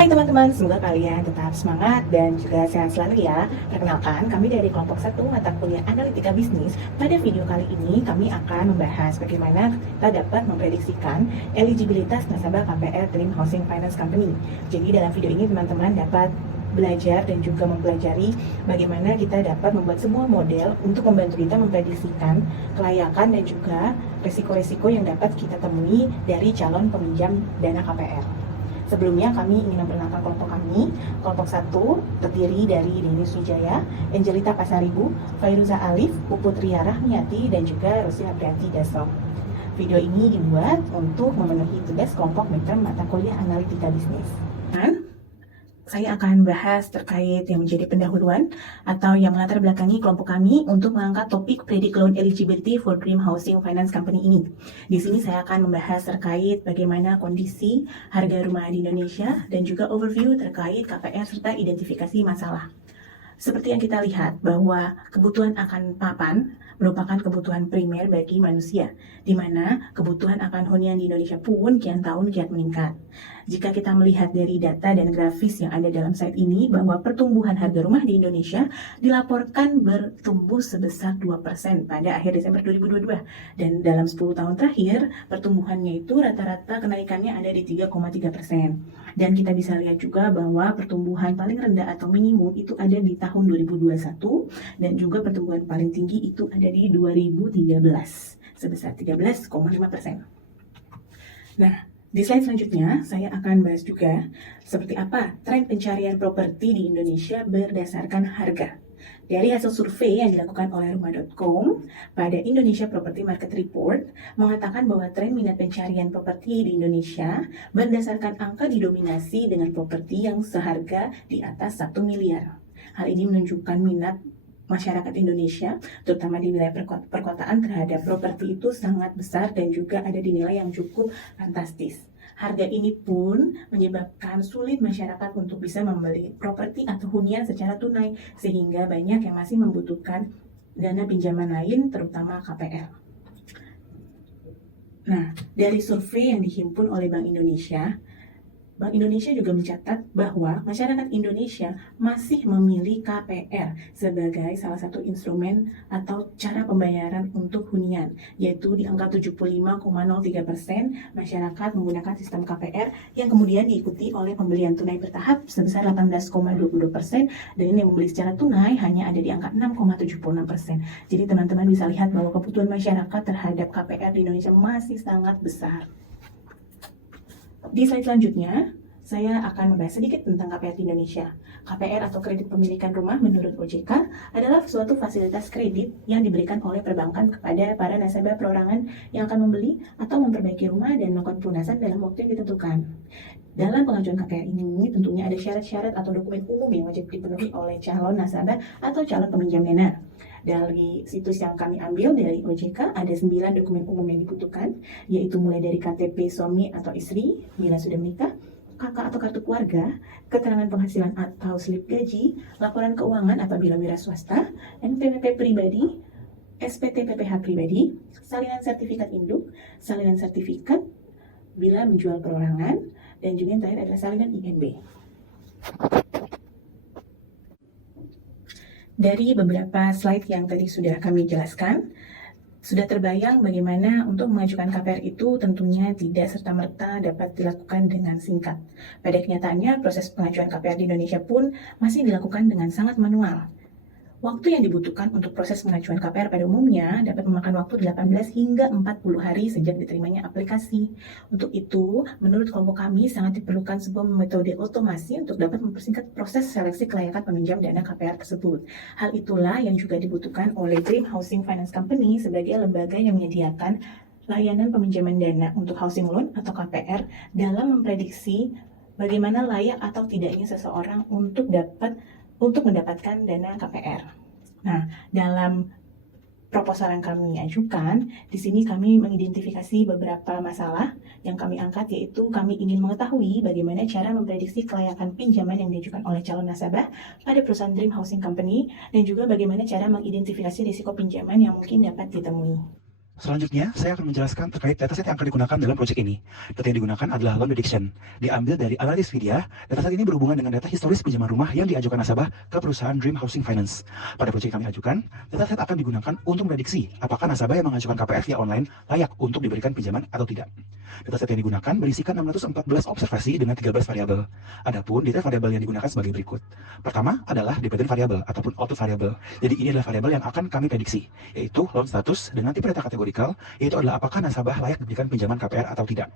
Hai teman-teman, semoga kalian tetap semangat dan juga sehat selalu ya. Perkenalkan, kami dari kelompok 1 mata kuliah Analitika Bisnis. Pada video kali ini, kami akan membahas bagaimana kita dapat memprediksikan eligibilitas nasabah KPR Dream Housing Finance Company. Jadi dalam video ini teman-teman dapat belajar dan juga mempelajari bagaimana kita dapat membuat sebuah model untuk membantu kita memprediksikan kelayakan dan juga resiko-resiko yang dapat kita temui dari calon peminjam dana KPR. Sebelumnya kami ingin memperkenalkan kelompok kami. Kelompok 1 terdiri dari Denis Wijaya, Angelita Pasaribu, Fairuza Alif, Puput Ria Rahmiati, dan juga Rosi Aprianti Dasok. Video ini dibuat untuk memenuhi tugas kelompok midterm mata kuliah Analitika Bisnis. Saya akan bahas terkait yang menjadi pendahuluan atau yang melatar belakangi kelompok kami untuk mengangkat topik Predict Loan Eligibility for Dream Housing Finance Company ini. Di sini saya akan membahas terkait bagaimana kondisi harga rumah di Indonesia dan juga overview terkait KPR serta identifikasi masalah. Seperti yang kita lihat bahwa kebutuhan akan papan merupakan kebutuhan primer bagi manusia, di mana kebutuhan akan hunian di Indonesia pun kian tahun kian meningkat. Jika kita melihat dari data dan grafis yang ada dalam slide ini, bahwa pertumbuhan harga rumah di Indonesia dilaporkan bertumbuh sebesar 2% pada akhir Desember 2022. Dan dalam 10 tahun terakhir, pertumbuhannya itu rata-rata kenaikannya ada di 3,3%. Dan kita bisa lihat juga bahwa pertumbuhan paling rendah atau minimum itu ada di tahun 2021, dan juga pertumbuhan paling tinggi itu ada di 2013, sebesar 13,5%. Nah, di slide selanjutnya, saya akan bahas juga seperti apa tren pencarian properti di Indonesia berdasarkan harga. Dari hasil survei yang dilakukan oleh Rumah.com pada Indonesia Property Market Report mengatakan bahwa tren minat pencarian properti di Indonesia berdasarkan angka didominasi dengan properti yang seharga di atas 1 miliar. Hal ini menunjukkan minat masyarakat Indonesia, terutama di wilayah perkotaan terhadap properti itu sangat besar dan juga ada di nilai yang cukup fantastis. Harga ini pun menyebabkan sulit masyarakat untuk bisa membeli properti atau hunian secara tunai, sehingga banyak yang masih membutuhkan dana pinjaman lain, terutama KPR. Nah, dari survei yang dihimpun oleh Bank Indonesia juga mencatat bahwa masyarakat Indonesia masih memilih KPR sebagai salah satu instrumen atau cara pembayaran untuk hunian, yaitu di angka 75,03% masyarakat menggunakan sistem KPR yang kemudian diikuti oleh pembelian tunai bertahap sebesar 18,22%, dan ini yang membeli secara tunai hanya ada di angka 6,76%. Jadi teman-teman bisa lihat bahwa kebutuhan masyarakat terhadap KPR di Indonesia masih sangat besar. Di slide selanjutnya, saya akan membahas sedikit tentang KPR di Indonesia. KPR atau kredit pemilikan rumah menurut OJK adalah suatu fasilitas kredit yang diberikan oleh perbankan kepada para nasabah perorangan yang akan membeli atau memperbaiki rumah dan melakukan pelunasan dalam waktu yang ditentukan. Dalam pengajuan KPR ini tentunya ada syarat-syarat atau dokumen umum yang wajib dipenuhi oleh calon nasabah atau calon peminjam dana. Dari situs yang kami ambil dari OJK ada 9 dokumen umum yang dibutuhkan, yaitu mulai dari KTP suami atau istri bila sudah menikah, kakak atau kartu keluarga, keterangan penghasilan atau slip gaji, laporan keuangan apabila wira swasta, NPWP pribadi, SPT PPh pribadi, salinan sertifikat induk, salinan sertifikat bila menjual perorangan, dan juga yang terakhir adalah salinan INB. Dari beberapa slide yang tadi sudah kami jelaskan, sudah terbayang bagaimana untuk mengajukan KPR itu tentunya tidak serta-merta dapat dilakukan dengan singkat. Pada kenyataannya, proses pengajuan KPR di Indonesia pun masih dilakukan dengan sangat manual. Waktu yang dibutuhkan untuk proses pengajuan KPR pada umumnya dapat memakan waktu 18 hingga 40 hari sejak diterimanya aplikasi. Untuk itu, menurut kelompok kami sangat diperlukan sebuah metode otomasi untuk dapat mempersingkat proses seleksi kelayakan peminjam dana KPR tersebut. Hal itulah yang juga dibutuhkan oleh Dream Housing Finance Company sebagai lembaga yang menyediakan layanan peminjaman dana untuk housing loan atau KPR dalam memprediksi bagaimana layak atau tidaknya seseorang untuk mendapatkan dana KPR. Nah, dalam proposal yang kami ajukan, di sini kami mengidentifikasi beberapa masalah yang kami angkat, yaitu kami ingin mengetahui bagaimana cara memprediksi kelayakan pinjaman yang diajukan oleh calon nasabah pada perusahaan Dream Housing Company, dan juga bagaimana cara mengidentifikasi risiko pinjaman yang mungkin dapat ditemui. Selanjutnya, saya akan menjelaskan terkait dataset yang akan digunakan dalam proyek ini. Data yang digunakan adalah loan prediction. Diambil dari Analysvidia, dataset ini berhubungan dengan data historis pinjaman rumah yang diajukan nasabah ke perusahaan Dream Housing Finance. Pada proyek yang kami ajukan, dataset akan digunakan untuk memprediksi apakah nasabah yang mengajukan KPR via online layak untuk diberikan pinjaman atau tidak. Dataset yang digunakan berisikan 614 observasi dengan 13 variabel. Adapun detail variabel yang digunakan sebagai berikut. Pertama adalah dependent variable ataupun auto variable. Jadi ini adalah variabel yang akan kami prediksi, yaitu loan status dengan tipe data kategorikal, yaitu adalah apakah nasabah layak diberikan pinjaman KPR atau tidak.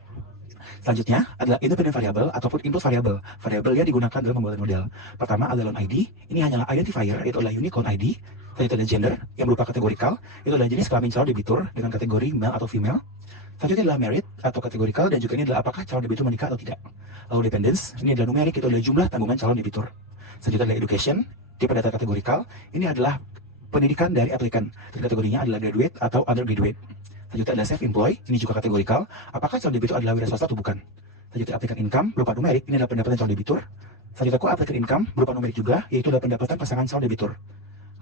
Selanjutnya adalah independent variable ataupun input variable, variabel yang digunakan dalam pembuatan model. Pertama adalah loan ID, ini hanyalah identifier, yaitu adalah unique loan ID. Selanjutnya ada gender, yang berupa kategorikal, itu adalah jenis kelamin calon debitur dengan kategori male atau female. Selanjutnya adalah merit atau kategorikal, dan juga ini adalah apakah calon debitur menikah atau tidak. Lalu dependence, ini adalah numerik, itu adalah jumlah tanggungan calon debitur. Selanjutnya adalah education, tipe data kategorikal, ini adalah pendidikan dari aplikan, kategorinya adalah graduate atau undergraduate. Selanjutnya adalah self-employ, ini juga kategorikal, apakah calon debitur adalah wira swasta atau bukan. Selanjutnya applicant income berupa numerik, ini adalah pendapatan calon debitur. Selanjutnya co-applicant income berupa numerik juga, yaitu adalah pendapatan pasangan calon debitur.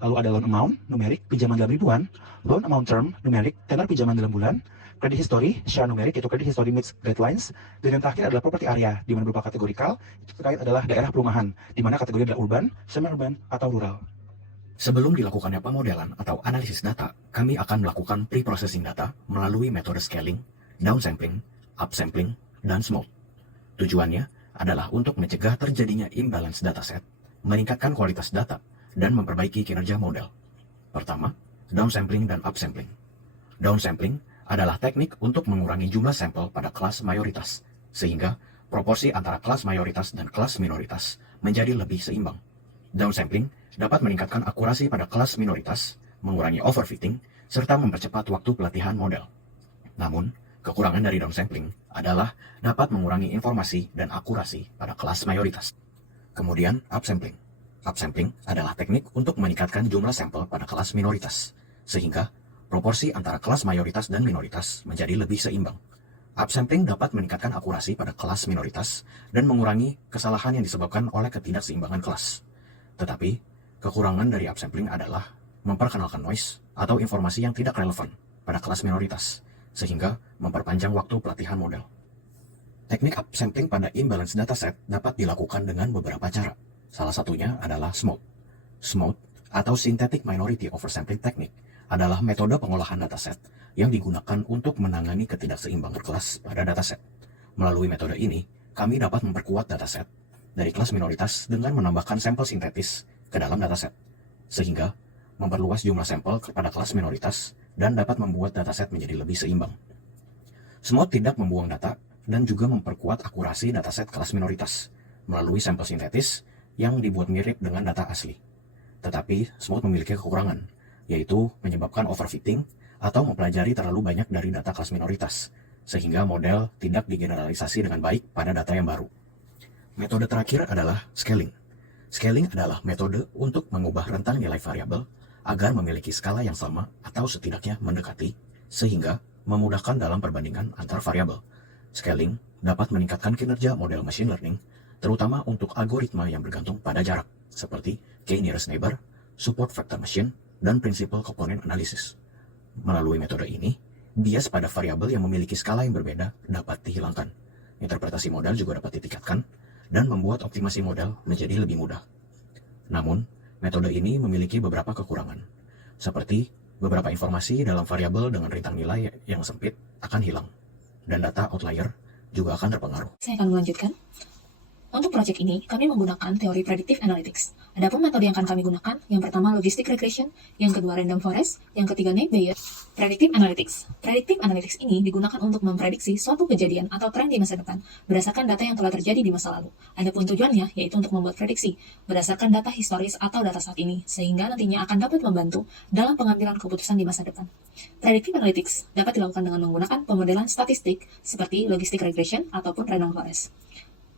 Lalu ada loan amount, numerik, pinjaman dalam ribuan, loan amount term, numerik, tenor pinjaman dalam bulan, credit history, share numerik, yaitu credit history meets guidelines, dan yang terakhir adalah property area, di mana berupa kategorikal, itu terkait adalah daerah perumahan, di mana kategori adalah urban, semi-urban, atau rural. Sebelum dilakukannya pemodelan atau analisis data, kami akan melakukan pre-processing data melalui metode scaling, downsampling, upsampling, dan smooth. Tujuannya adalah untuk mencegah terjadinya imbalance dataset, meningkatkan kualitas data, dan memperbaiki kinerja model. Pertama, downsampling dan upsampling. Downsampling adalah teknik untuk mengurangi jumlah sampel pada kelas mayoritas, sehingga proporsi antara kelas mayoritas dan kelas minoritas menjadi lebih seimbang. Downsampling dapat meningkatkan akurasi pada kelas minoritas, mengurangi overfitting, serta mempercepat waktu pelatihan model. Namun, kekurangan dari downsampling adalah dapat mengurangi informasi dan akurasi pada kelas mayoritas. Kemudian, upsampling. Upsampling adalah teknik untuk meningkatkan jumlah sampel pada kelas minoritas, sehingga proporsi antara kelas mayoritas dan minoritas menjadi lebih seimbang. Upsampling dapat meningkatkan akurasi pada kelas minoritas dan mengurangi kesalahan yang disebabkan oleh ketidakseimbangan kelas. Tetapi, kekurangan dari upsampling adalah memperkenalkan noise atau informasi yang tidak relevan pada kelas minoritas, sehingga memperpanjang waktu pelatihan model. Teknik upsampling pada imbalance dataset dapat dilakukan dengan beberapa cara. Salah satunya adalah smooth. Smooth atau synthetic minority oversampling technique adalah metode pengolahan dataset yang digunakan untuk menangani ketidakseimbangan kelas pada dataset. Melalui metode ini, kami dapat memperkuat dataset dari kelas minoritas dengan menambahkan sampel sintetis ke dalam dataset, sehingga memperluas jumlah sampel kepada kelas minoritas dan dapat membuat dataset menjadi lebih seimbang. Smooth tidak membuang data dan juga memperkuat akurasi dataset kelas minoritas melalui sampel sintetis yang dibuat mirip dengan data asli. Tetapi Smooth memiliki kekurangan, yaitu menyebabkan overfitting atau mempelajari terlalu banyak dari data kelas minoritas, sehingga model tidak digeneralisasi dengan baik pada data yang baru. Metode terakhir adalah scaling. Scaling adalah metode untuk mengubah rentang nilai variabel agar memiliki skala yang sama atau setidaknya mendekati, sehingga memudahkan dalam perbandingan antar variabel. Scaling dapat meningkatkan kinerja model machine learning, terutama untuk algoritma yang bergantung pada jarak, seperti k-nearest neighbor, support vector machine, dan principal component analysis. Melalui metode ini, bias pada variabel yang memiliki skala yang berbeda dapat dihilangkan. Interpretasi model juga dapat ditingkatkan, dan membuat optimasi model menjadi lebih mudah. Namun, metode ini memiliki beberapa kekurangan, seperti beberapa informasi dalam variabel dengan rentang nilai yang sempit akan hilang, dan data outlier juga akan terpengaruh. Saya akan melanjutkan. Untuk proyek ini, kami menggunakan teori predictive analytics. Adapun metode yang akan kami gunakan, yang pertama logistic regression, yang kedua random forest, yang ketiga Naive Bayes. Predictive analytics. Predictive analytics ini digunakan untuk memprediksi suatu kejadian atau tren di masa depan berdasarkan data yang telah terjadi di masa lalu. Adapun tujuannya yaitu untuk membuat prediksi berdasarkan data historis atau data saat ini, sehingga nantinya akan dapat membantu dalam pengambilan keputusan di masa depan. Predictive analytics dapat dilakukan dengan menggunakan pemodelan statistik seperti logistic regression ataupun random forest.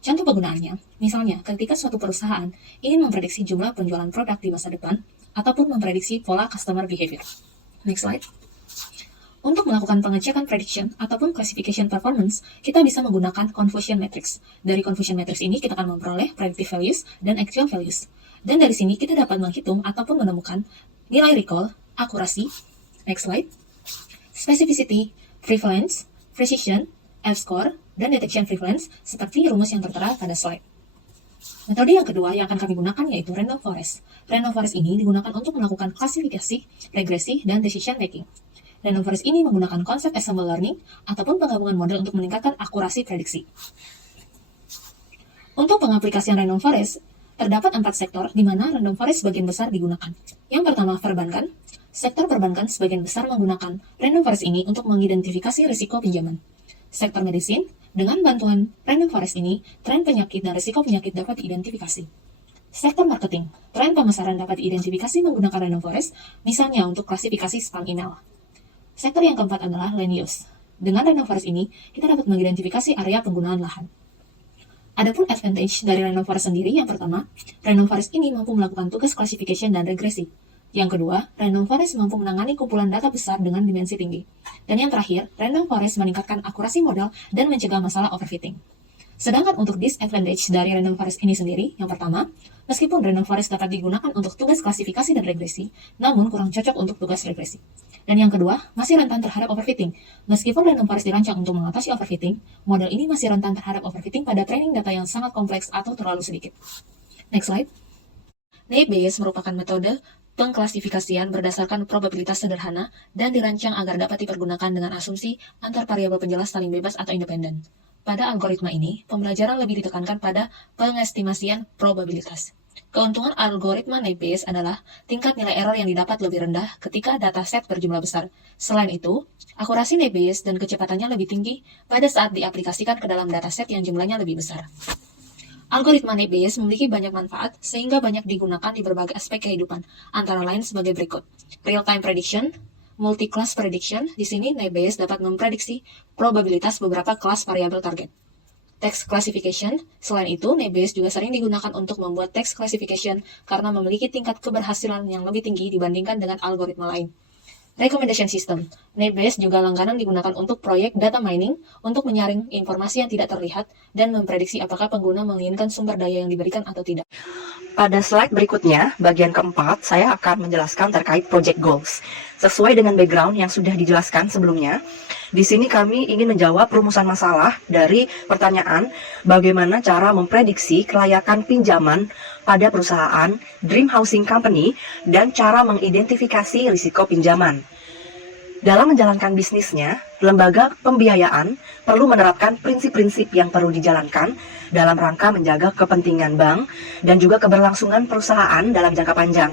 Contoh penggunaannya, misalnya ketika suatu perusahaan ingin memprediksi jumlah penjualan produk di masa depan ataupun memprediksi pola customer behavior. Next slide. Untuk melakukan pengecekan prediction ataupun classification performance, kita bisa menggunakan confusion matrix. Dari confusion matrix ini kita akan memperoleh predictive values dan actual values. Dan dari sini kita dapat menghitung ataupun menemukan nilai recall, akurasi. Next slide. specificity, prevalence, precision, F-score, dan detection prevalence seperti rumus yang tertera pada slide. Metode yang kedua yang akan kami gunakan yaitu random forest. Random forest ini digunakan untuk melakukan klasifikasi, regresi, dan decision making. Random forest ini menggunakan konsep ensemble learning ataupun penggabungan model untuk meningkatkan akurasi prediksi. Untuk pengaplikasian random forest, terdapat 4 sektor di mana random forest sebagian besar digunakan. Yang pertama, perbankan. Sektor perbankan sebagian besar menggunakan random forest ini untuk mengidentifikasi risiko pinjaman. Sektor medicine, dengan bantuan random forest ini, tren penyakit dan risiko penyakit dapat diidentifikasi. Sektor marketing, tren pemasaran dapat diidentifikasi menggunakan random forest, misalnya untuk klasifikasi spam email. Sektor yang keempat adalah land use. Dengan random forest ini, kita dapat mengidentifikasi area penggunaan lahan. Adapun advantage dari random forest sendiri, yang pertama, random forest ini mampu melakukan tugas classification dan regresi. Yang kedua, random forest mampu menangani kumpulan data besar dengan dimensi tinggi. Dan yang terakhir, random forest meningkatkan akurasi modal dan mencegah masalah overfitting. Sedangkan untuk disadvantage dari random forest ini sendiri, yang pertama, meskipun random forest dapat digunakan untuk tugas klasifikasi dan regresi, namun kurang cocok untuk tugas regresi. Dan yang kedua, masih rentan terhadap overfitting. Meskipun random forest dirancang untuk mengatasi overfitting, model ini masih rentan terhadap overfitting pada training data yang sangat kompleks atau terlalu sedikit. Next slide. Naive Bayes merupakan metode pengklasifikasian berdasarkan probabilitas sederhana dan dirancang agar dapat dipergunakan dengan asumsi antar variabel penjelas saling bebas atau independen. Pada algoritma ini, pembelajaran lebih ditekankan pada pengestimasian probabilitas. Keuntungan algoritma Naive Bayes adalah tingkat nilai error yang didapat lebih rendah ketika dataset berjumlah besar. Selain itu, akurasi Naive Bayes dan kecepatannya lebih tinggi pada saat diaplikasikan ke dalam dataset yang jumlahnya lebih besar. Algoritma Naive Bayes memiliki banyak manfaat sehingga banyak digunakan di berbagai aspek kehidupan, antara lain sebagai berikut. Real-time prediction, multi-class prediction, di sini Naive Bayes dapat memprediksi probabilitas beberapa kelas variabel target. Text classification, selain itu Naive Bayes juga sering digunakan untuk membuat text classification karena memiliki tingkat keberhasilan yang lebih tinggi dibandingkan dengan algoritma lain. Recommendation system, Naive Bayes juga langganan digunakan untuk proyek data mining untuk menyaring informasi yang tidak terlihat dan memprediksi apakah pengguna menginginkan sumber daya yang diberikan atau tidak. Pada slide berikutnya, bagian keempat, saya akan menjelaskan terkait project goals. Sesuai dengan background yang sudah dijelaskan sebelumnya, di sini kami ingin menjawab rumusan masalah dari pertanyaan bagaimana cara memprediksi kelayakan pinjaman pada perusahaan Dream Housing Company dan cara mengidentifikasi risiko pinjaman. Dalam menjalankan bisnisnya, lembaga pembiayaan perlu menerapkan prinsip-prinsip yang perlu dijalankan dalam rangka menjaga kepentingan bank dan juga keberlangsungan perusahaan dalam jangka panjang.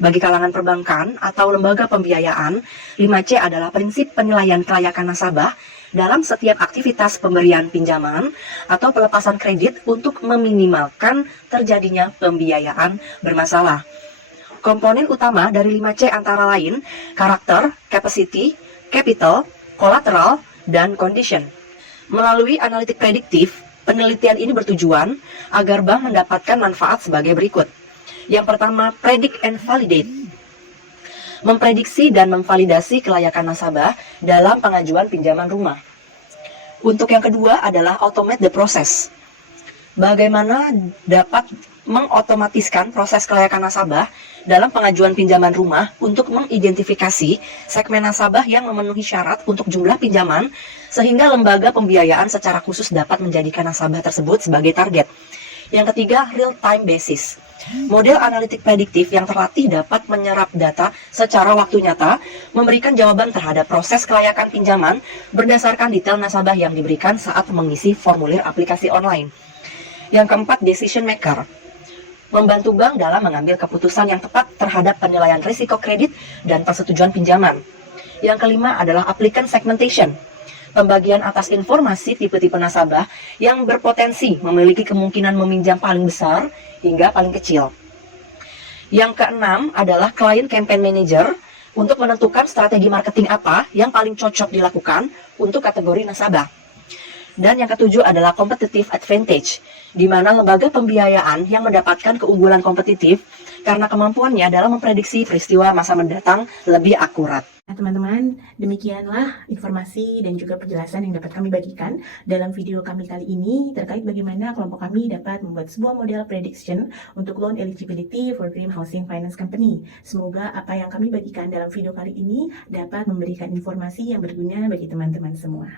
Bagi kalangan perbankan atau lembaga pembiayaan, 5C adalah prinsip penilaian kelayakan nasabah dalam setiap aktivitas pemberian pinjaman atau pelepasan kredit untuk meminimalkan terjadinya pembiayaan bermasalah. Komponen utama dari 5C antara lain karakter, capacity, capital, collateral, dan condition. Melalui analitik prediktif, penelitian ini bertujuan agar bank mendapatkan manfaat sebagai berikut. Yang pertama, predict and validate. Memprediksi dan memvalidasi kelayakan nasabah dalam pengajuan pinjaman rumah. Untuk yang kedua adalah automate the process. Bagaimana dapat mengotomatiskan proses kelayakan nasabah dalam pengajuan pinjaman rumah untuk mengidentifikasi segmen nasabah yang memenuhi syarat untuk jumlah pinjaman sehingga lembaga pembiayaan secara khusus dapat menjadikan nasabah tersebut sebagai target. Yang ketiga, real-time basis. Model analitik prediktif yang terlatih dapat menyerap data secara waktu nyata, memberikan jawaban terhadap proses kelayakan pinjaman berdasarkan detail nasabah yang diberikan saat mengisi formulir aplikasi online. Yang keempat, decision maker. Membantu bank dalam mengambil keputusan yang tepat terhadap penilaian risiko kredit dan persetujuan pinjaman. Yang kelima adalah applicant segmentation. Pembagian atas informasi tipe-tipe nasabah yang berpotensi memiliki kemungkinan meminjam paling besar hingga paling kecil. Yang keenam adalah client campaign manager untuk menentukan strategi marketing apa yang paling cocok dilakukan untuk kategori nasabah. Dan yang ketujuh adalah competitive advantage, di mana lembaga pembiayaan yang mendapatkan keunggulan kompetitif karena kemampuannya dalam memprediksi peristiwa masa mendatang lebih akurat. Nah, teman-teman, demikianlah informasi dan juga penjelasan yang dapat kami bagikan dalam video kami kali ini terkait bagaimana kelompok kami dapat membuat sebuah model prediction untuk loan eligibility for Dream Housing Finance Company. Semoga apa yang kami bagikan dalam video kali ini dapat memberikan informasi yang berguna bagi teman-teman semua.